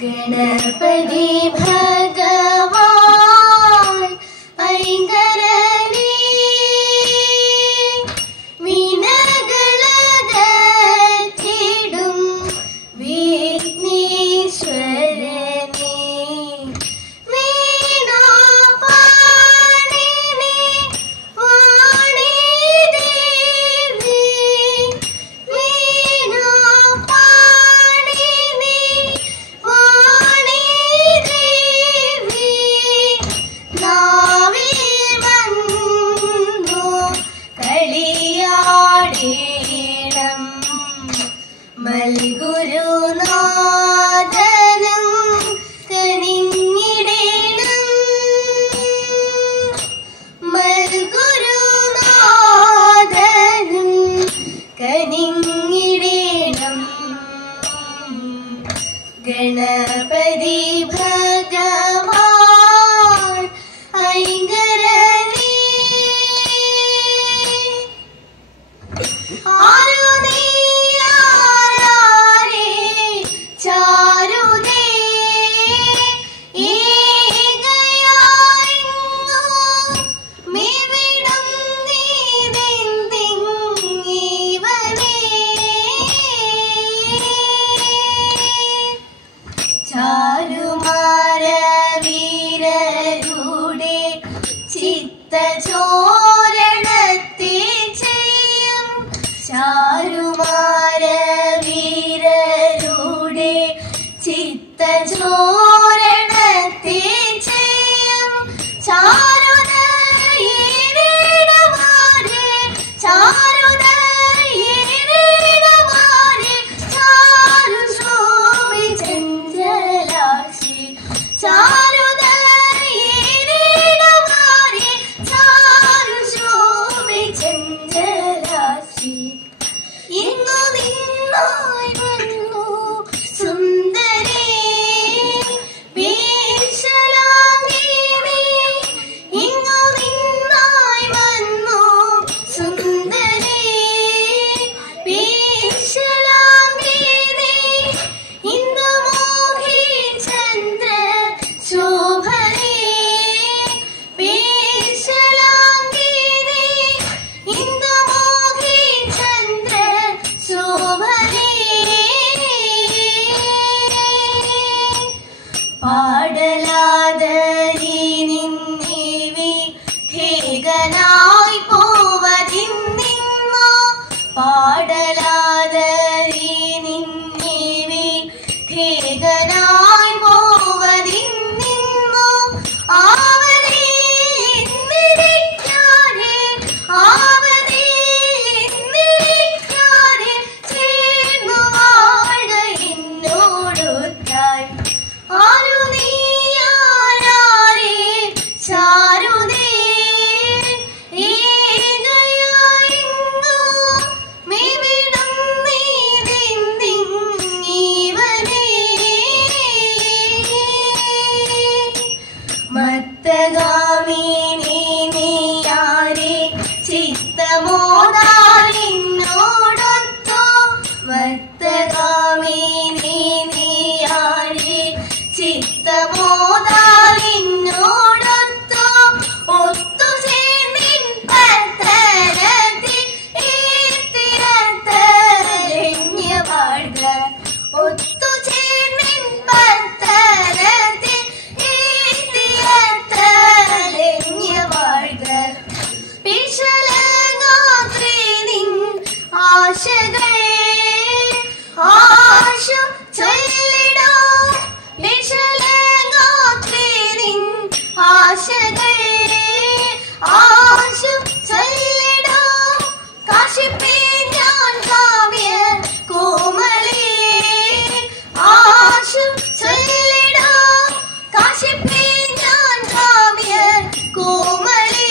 ഗണപതി ഭഗവാൻ ഐങ്കരനേ വിനകളകറ്റിടും വിഘ്നേശ്വരനേ വീണാപാണിനി വാണി ദേവി വീണാപാണിനി വാണി ദേവി നാവിൽ വന്നു കളിയാടേണം മൽഗുരുനാഥനം കനിഞ്ഞിടേണം മൽഗുരുനാഥനം കനിഞ്ഞിടേണം ഗണപതി ഭഗവാൻ ഐങ്കരനേ ആരു നീ ആരാരേ ചാരുനേ ഏകയായിങ്ങു മിവിടം നീതിന്തിങ്ങീവനേ ചാരുമാര വീരരുടെ ചിത്തചോരണത്തെ ചെയ്യും ചാരുമാര വീരരുടെ ചിത്തചോരണത്തെ ചെയ്യും ചാരുനയനമാരെ ചാരുനയനമാരെ ചാരു ശോഭി ചഞ്ചലാക്ഷി ചാരുനയനമാരെ ചാരു ശോഭി ചഞ്ചലാക്ഷി ഇന്നു നിന്നായി വന്നു സുന്ദരേ വേഷലാംഗിനി ഇന്നു നിന്നായി വന്നു സുന്ദരേ വേഷലാംഗിനി ഇന്നു മോഹി ചന്ദ്ര ശോഭനേ വേഷലാംഗിനി ഇന്നു മോഹി ചന്ദ്ര ശോഭനേ പാടലാതരി നിന്നിവി ഭേഗനായി പോവതിന്നിന്നു പാടലാതരി നിന്നിവി ഭേഗനായി പോവതിന്നിന്നു ആവതി നിന്നിരിക്കാതെ ആവതി നിന്നിരിക്കാതെ ചേർന്നു വാഴ എന്നോടൊത്തായി ആരു നീ ആരാരേ ചാരുനേ ഏകയായിങ്ങു മിവിടം നീതിന്തിങ്ങീവനേ മത്തഗാമിനി നീയാരേ ചിത്തമോദാലിന്നോടൊത്തു മത്തഗാമിനി നീയാരേ ചിത്തമോദാലിന്നോടൊത്തു ഒത്തുചേർന്നിൻ പത്തരത്തിൽ ഏത്തിരത്തരഞ്ഞ വാഴ്ക ഒത്തുചേർന്നിൻ പത്തരത്തിൽ ഏത്തിരത്തരഞ്ഞ വാഴ്ക പിശലഗാത്രി നിൻ ആശകൾ ആശ ചൊല്ലിടോ വിശലഗാത്രി നിൻ ആശകൾ ആശ ചൊല്ലിടോ കാശിപ്പേ ഞാൻ കാവ്യ കോമളി ആശ ചൊല്ലിടോ കാശിപ്പേ ഞാൻ കാവ്യ കോമളി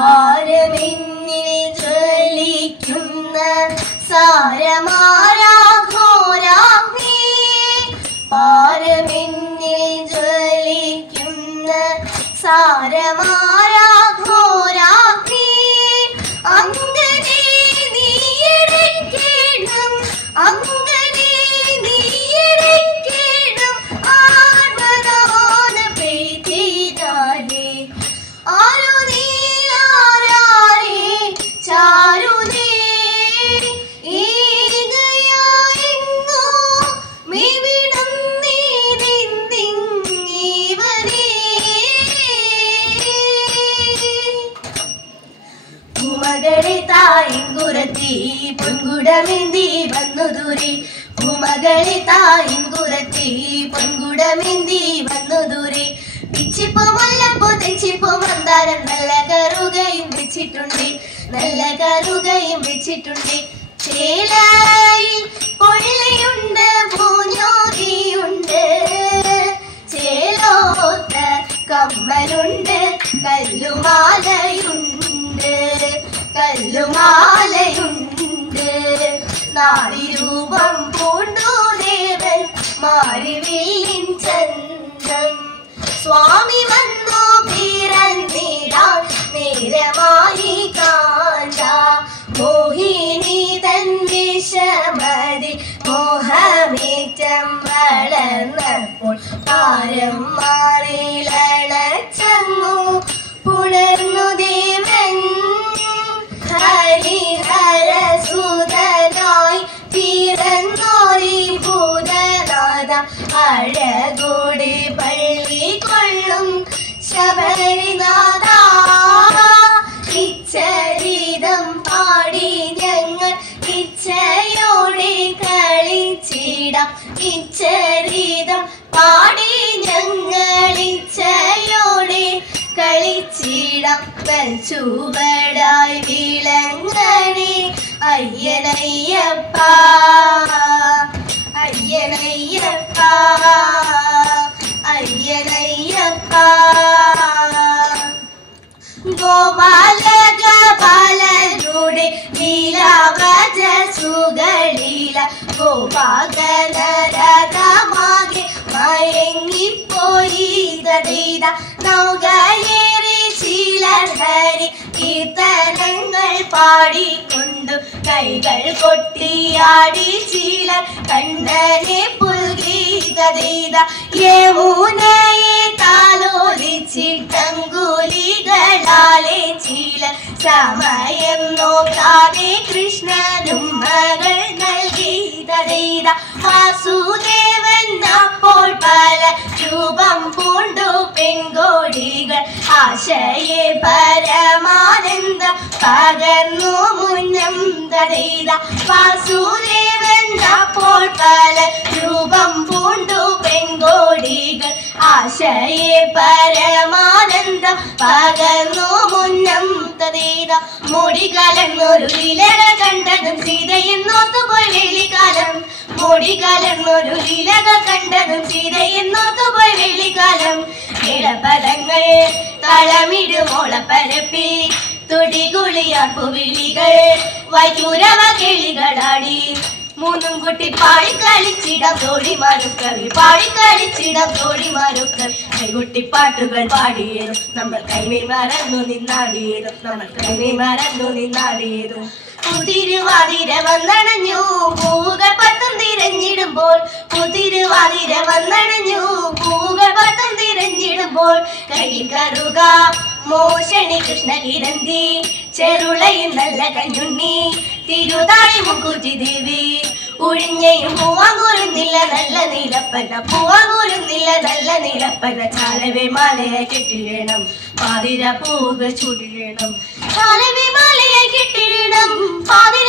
പാരമെന്നിൽ ജ്വലിക്കുന്ന സാരമാരാഘോരാഗ്നി പാരമെന്നിൽ ജ്വലിക്കുന്ന സാരമാരാഘോരാഗ്നി അങ്ങനെ നീ എടുക്കണം പൊൻകുടമേന്തി വന്നു ദൂരെ പൂമകളെ തായിൻ കുറത്തി പൊൻകുടമേന്തി വന്നു ദൂരെ പിച്ചിപ്പോ മുല്ലപ്പൂ തെച്ചിപ്പൂ മന്ദാരം നല്ല കറുകയും വെച്ചിട്ടുണ്ട് നല്ല കറുകയും വെച്ചിട്ടുണ്ട് ചേലയിൽ പൊള്ളിയുണ്ട് പൂഞ്ഞോതിയുണ്ട് ചേലോത്ത കമ്മലുണ്ട് കല്ലുമാലയുണ്ട് കല്ലുമാലയുണ്ട് നാളിരൂപം പൂണ്ടു ദേവൻ മാറിവില്ലിൻ ചന്തം സ്വാമി വന്നു പിറന്നിടാൻ നേരമായി കാണ്ട മോഹിനി തൻ വിഷമതി മോഹമേറ്റം വളർന്നപ്പോൾ പാരം മാറിലണച്ചങ്ങു പുണർന്നു ദേവൻ ഹരിഹരസുതനായി പിറന്നോരി ഭൂതനാഥ അഴകോടെ പള്ളി കൊള്ളും ശബരിനാഥ ഇച്ചരിതം പാടി ഞങ്ങൾ ഇച്ഛയോടെ കളിച്ചിടാം ഇച്ചരിതം പാടി ഞങ്ങൾ ഇച്ഛയോടെ കളിച്ചിടാം ചുവടായി വിളങ്ങണേ അയ്യനയ്യപ്പ അയ്യനയ്യപ്പ അയ്യനയ്യപ്പ ഗോപാലക ബാലരുടെ ലീലാവജ സുഗളീല ഗോപാലരഥമാകെ മയങ്ങിപ്പോയി ദീത നൗകയേറി ശീലഹരി കീർത്തനങ്ങൾ പാടിക്കൊണ്ടു കൈകൾ കൊട്ടിയാടി ശീലർ കണ്ണനെ പുൽഗീതീത യമുനയെ താലോലിച്ചിട്ടങ്കുലികളാലെ ശീലർ സമയം നോക്കാതെ കൃഷ്ണനും മകൾ നൽകീതീത വാസുദേവൻ അപ്പോൾ പല രൂപം പൂണ്ടു പെൺകോടികൾ ആശയെ പരമാനന്ദ പകർന്നു മുന്നം തടീത വാസുദേവൻ അപ്പോൾ പല രൂപം പൂണ്ടു പെൺകോടികൾ ആശയെ പരമാനന്ദ പകർന്നു മുന്നം തടീത മുടികലർന്നൊരു ലീലക കണ്ടതും സീതയെന്നോത്തുപോയി വെള്ളിക്കാലം മുടികലർന്നൊരു ലീലക കണ്ടതും സീതയെന്നോത്തുപോയി വെള്ളിക്കാലം ഇളപദങ്ങൾ തളമിടുമോളപ്പരപ്പി തുടികുളിയാർപ്പുവിളികൾ വൈകുരവ കിളികളാടി മൂന്നും കുട്ടി പാടിക്കളിച്ചിടം തോടിമാരുക്കവി പാടിക്കളിച്ചിടം തോടിമാരുക്കവി കൈകുട്ടിപ്പാട്ടുകൾ പാടിയതും നമ്മൾ കൈമേ മറന്നു നിന്നാടിയതും നമ്മൾ കൈമേ മറന്നു നിന്നാടിയതും പുതിരുവാതിര വന്നണഞ്ഞു പൂവുകൾ പത്തും തിരഞ്ഞിടുമ്പോൾ പുതിരുവാതിര വന്നണഞ്ഞു പൂവുകൾ പത്തും തിരഞ്ഞിടുമ്പോൾ കൈയിൽ കറുക മോഷണി കൃഷ്ണകിരന്തി ചെറുളയും നല്ല കഞ്ഞുണ്ണി തിരുതാഴി മുക്കുറ്റി ദേവി ഉഴിഞ്ഞയും പൂവാങ്കൂരുന്നില്ല നല്ല നീലപ്പന പൂവാങ്കൂരുന്നില്ല നല്ല നീലപ്പന ചാലവേ മാലയായി കെട്ടിടണം പാതിര പൂവുകൾ ചൂടിടണം ചാലവേ മാലയായി കെട്ടിടണം പാതിര